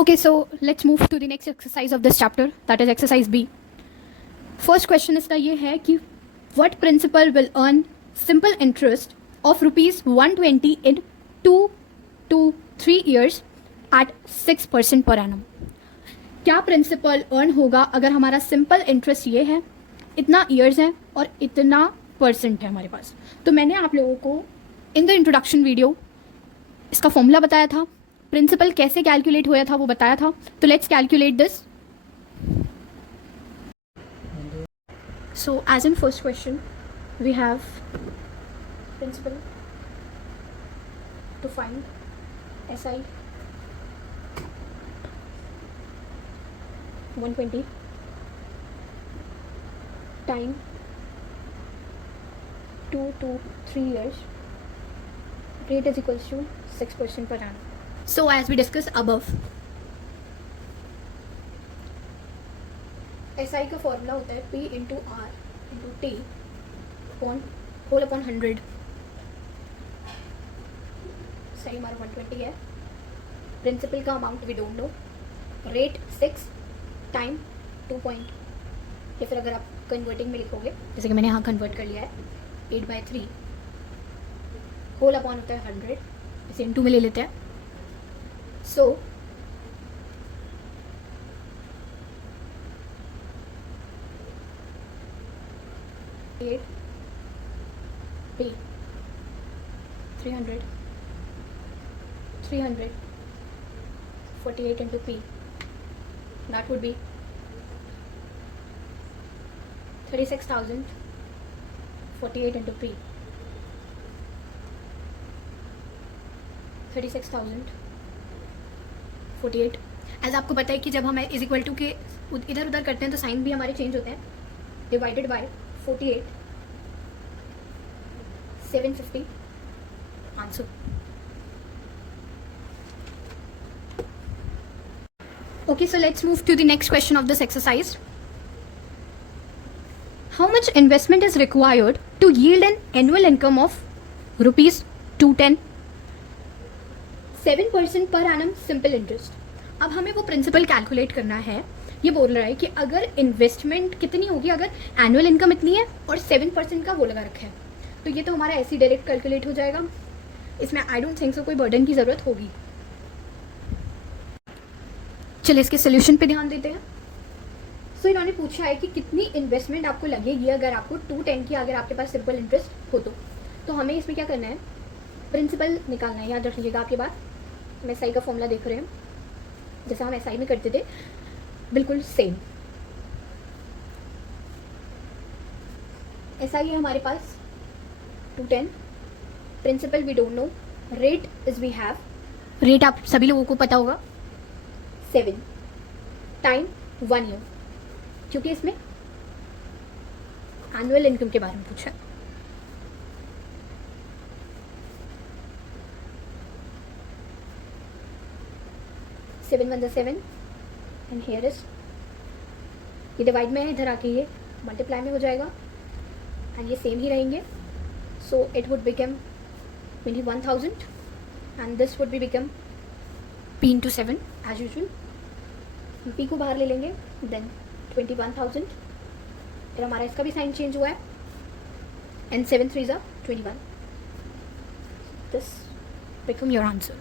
Okay, so let's move to the next exercise of this chapter, that is exercise B. First question इसका ये है कि what principal will earn simple interest of rupees 120 in 2 to 3 years at 6% per annum. क्या principal earn होगा अगर हमारा simple interest ये है, इतना ईयर्स है और इतना परसेंट है हमारे पास. तो मैंने आप लोगों को इन द इंट्रोडक्शन वीडियो इसका फॉर्मूला बताया था, प्रिंसिपल कैसे कैलकुलेट हुआ था वो बताया था. तो let's calculate this. So as in first question we have principal to find SI 120 time 2 to 3 years, rate is equals to 6% per annum. So as we discussed above, SI का formula होता है P into R into T upon whole upon 100. सही हमारा 120 है. Principal का amount we don't know. Rate 6 time 2 point, या फिर अगर आप कन्वर्टिंग में लिखोगे जैसे कि मैंने यहाँ कन्वर्ट कर लिया है 8/3, होल अपॉन होता है 100, इसे इंटू में ले लेते हैं. सो P 300 48 into P, that would be 36,000. 48 into P, 36,048. As आपको पता है कि जब हम इज इक्वल टू के इधर उधर करते हैं तो साइन भी हमारे चेंज होते हैं. Divided by 48, 750 answer. Okay, so let's move to the next question of this exercise. How much investment is required to yield an annual income of rupees 210? 7% per annum simple interest. अब हमें वो principal calculate करना है. ये बोल रहा है कि अगर इन्वेस्टमेंट कितनी होगी, अगर एनुअल इनकम इतनी है और 7% का वो लगा रखा है, तो ये तो हमारा ऐसे डायरेक्ट कैलकुलेट हो जाएगा. इसमें आई डोंट थिंक सो कोई बर्डन की ज़रूरत होगी. चलिए इसके सोल्यूशन पे ध्यान देते हैं. सो इन्होंने पूछा है कि कितनी इन्वेस्टमेंट आपको लगेगी अगर आपको 210 की अगर आपके पास सिंपल इंटरेस्ट हो तो हमें इसमें क्या करना है, प्रिंसिपल निकालना है. याद रख लीजिएगा आपकी बात. हम SI का फॉर्मूला देख रहे हैं जैसा हम SI में करते थे, बिल्कुल सेम. SI है हमारे पास 210, principal we don't know, rate is we have, rate आप सभी लोगों को पता होगा 7, टाइम 1 ईयर, क्योंकि इसमें एनुअल इनकम के बारे में पूछा. सेवन 1 7 एंड हियर इज, ये डिवाइड में है, इधर आके ये मल्टीप्लाई में हो जाएगा एंड ये सेम ही रहेंगे. So it would become 21,000 and this would be become P into 7 as usual. P को बाहर ले लेंगे, देन 21,000. फिर हमारा इसका भी साइन चेंज हुआ है and 7 3s are 21. This become your answer.